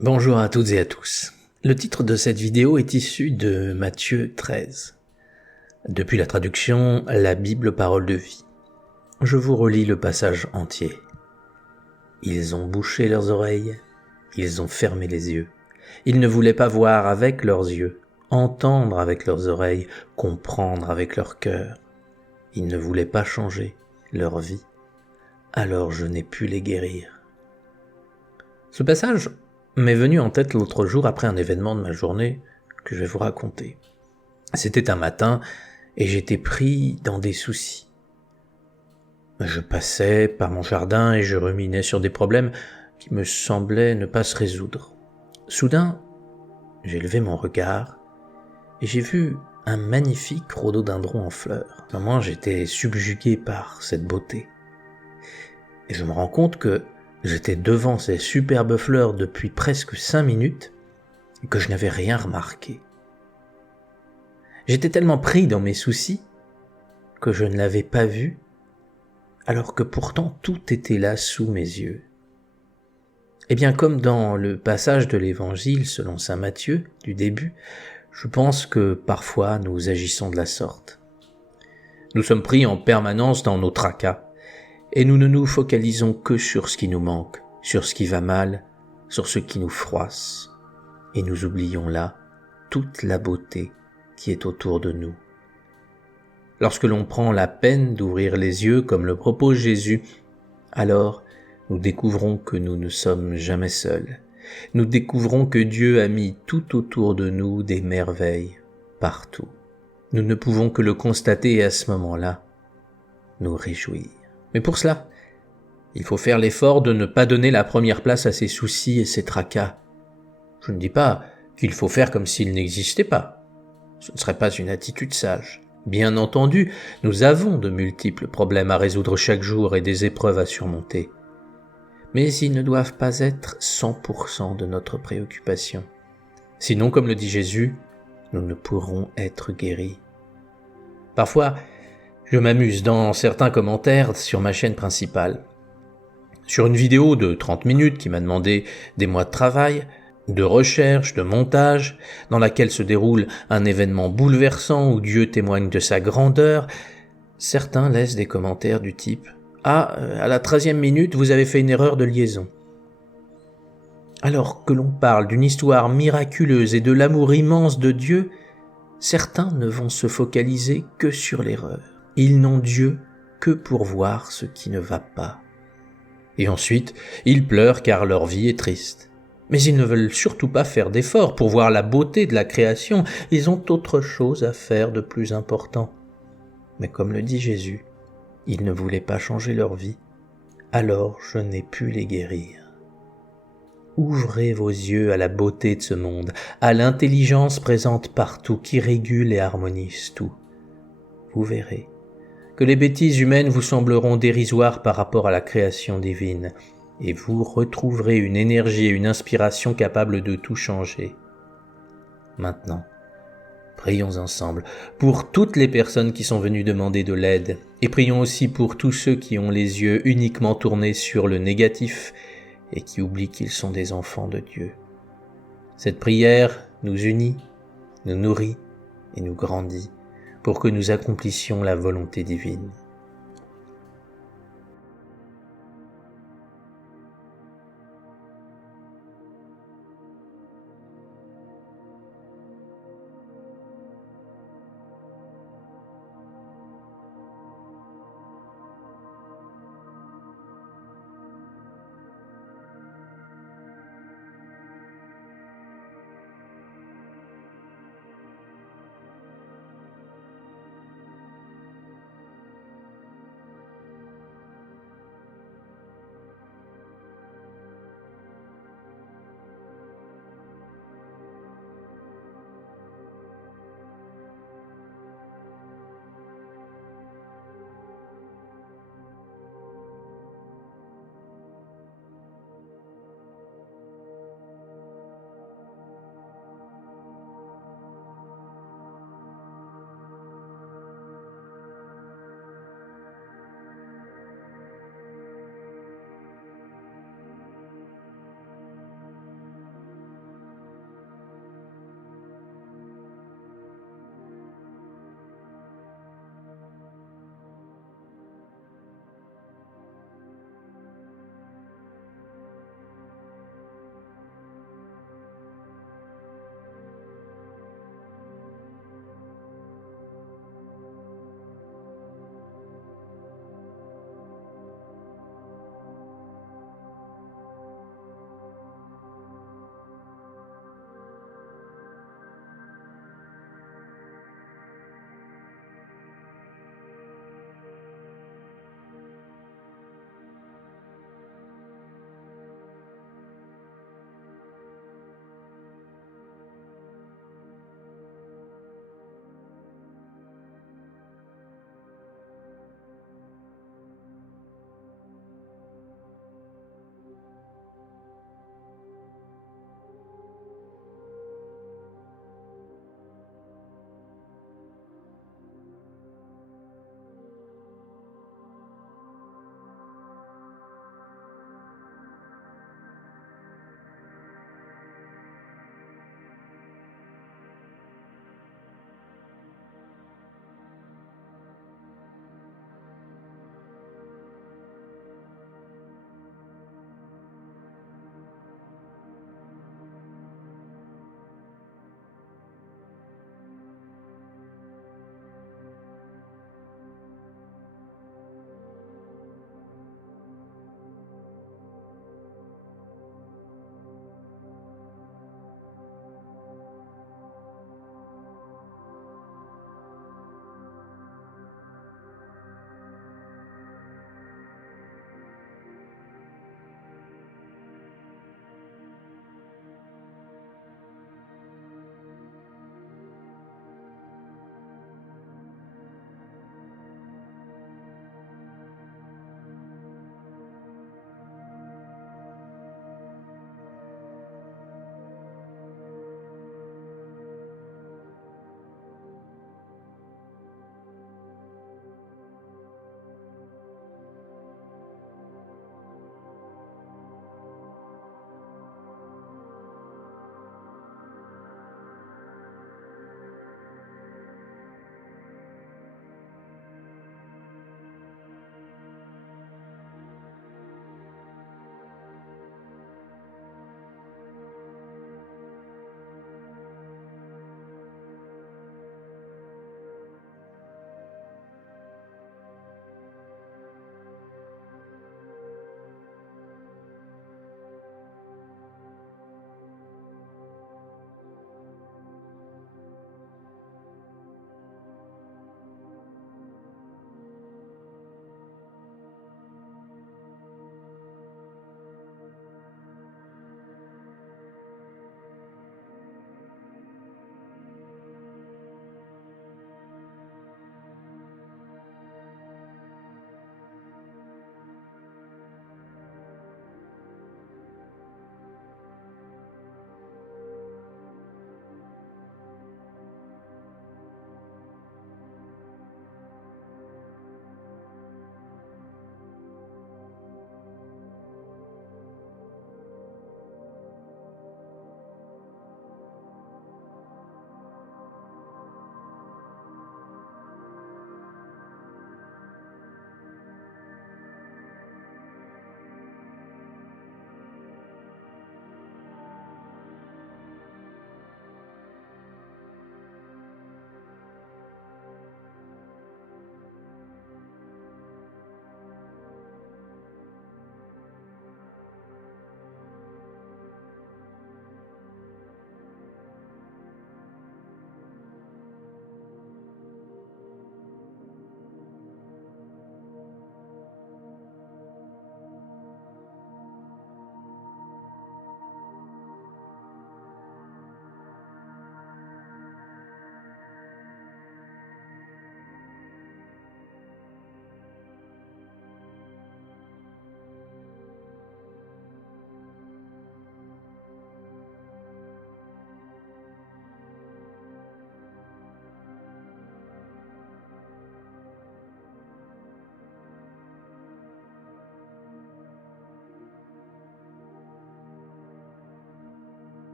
Bonjour à toutes et à tous. Le titre de cette vidéo est issu de Matthieu 13. Depuis la traduction La Bible Parole de Vie. Je vous relis le passage entier. Ils ont bouché leurs oreilles, ils ont fermé les yeux. Ils ne voulaient pas voir avec leurs yeux, entendre avec leurs oreilles, comprendre avec leur cœur. Ils ne voulaient pas changer leur vie. Alors je n'ai pu les guérir. Ce passage m'est venu en tête l'autre jour après un événement de ma journée que je vais vous raconter. C'était un matin et j'étais pris dans des soucis. Je passais par mon jardin et je ruminais sur des problèmes qui me semblaient ne pas se résoudre. Soudain, j'ai levé mon regard et j'ai vu un magnifique rhododendron en fleurs. À un moment, j'étais subjugué par cette beauté. Et je me rends compte que j'étais devant ces superbes fleurs depuis presque 5 minutes et que je n'avais rien remarqué. J'étais tellement pris dans mes soucis que je ne l'avais pas vu, alors que pourtant tout était là sous mes yeux. Et bien comme dans le passage de l'Évangile selon saint Matthieu du début, je pense que parfois nous agissons de la sorte. Nous sommes pris en permanence dans nos tracas, et nous ne nous focalisons que sur ce qui nous manque, sur ce qui va mal, sur ce qui nous froisse, et nous oublions là toute la beauté qui est autour de nous. Lorsque l'on prend la peine d'ouvrir les yeux comme le propose Jésus, alors nous découvrons que nous ne sommes jamais seuls. Nous découvrons que Dieu a mis tout autour de nous des merveilles, partout. Nous ne pouvons que le constater et à ce moment-là, nous réjouir. Mais pour cela, il faut faire l'effort de ne pas donner la première place à ses soucis et ses tracas. Je ne dis pas qu'il faut faire comme s'ils n'existaient pas. Ce ne serait pas une attitude sage. Bien entendu, nous avons de multiples problèmes à résoudre chaque jour et des épreuves à surmonter. Mais ils ne doivent pas être 100% de notre préoccupation. Sinon, comme le dit Jésus, nous ne pourrons être guéris. Parfois, je m'amuse dans certains commentaires sur ma chaîne principale. Sur une vidéo de 30 minutes qui m'a demandé des mois de travail, de recherche, de montage, dans laquelle se déroule un événement bouleversant où Dieu témoigne de sa grandeur, certains laissent des commentaires du type « Ah, à la 13e minute, vous avez fait une erreur de liaison ». Alors que l'on parle d'une histoire miraculeuse et de l'amour immense de Dieu, certains ne vont se focaliser que sur l'erreur. Ils n'ont Dieu que pour voir ce qui ne va pas. Et ensuite, ils pleurent car leur vie est triste. Mais ils ne veulent surtout pas faire d'efforts pour voir la beauté de la création. Ils ont autre chose à faire de plus important. Mais comme le dit Jésus, ils ne voulaient pas changer leur vie. Alors je n'ai pu les guérir. Ouvrez vos yeux à la beauté de ce monde, à l'intelligence présente partout qui régule et harmonise tout. Vous verrez que les bêtises humaines vous sembleront dérisoires par rapport à la création divine, et vous retrouverez une énergie et une inspiration capables de tout changer. Maintenant, prions ensemble pour toutes les personnes qui sont venues demander de l'aide, et prions aussi pour tous ceux qui ont les yeux uniquement tournés sur le négatif et qui oublient qu'ils sont des enfants de Dieu. Cette prière nous unit, nous nourrit et nous grandit pour que nous accomplissions la volonté divine.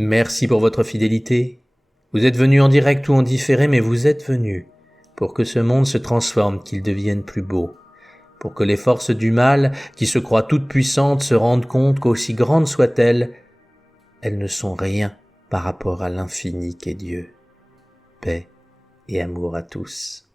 Merci pour votre fidélité. Vous êtes venus en direct ou en différé, mais vous êtes venus pour que ce monde se transforme, qu'il devienne plus beau, pour que les forces du mal, qui se croient toutes puissantes, se rendent compte qu'aussi grandes soient-elles, elles ne sont rien par rapport à l'infini qu'est Dieu. Paix et amour à tous.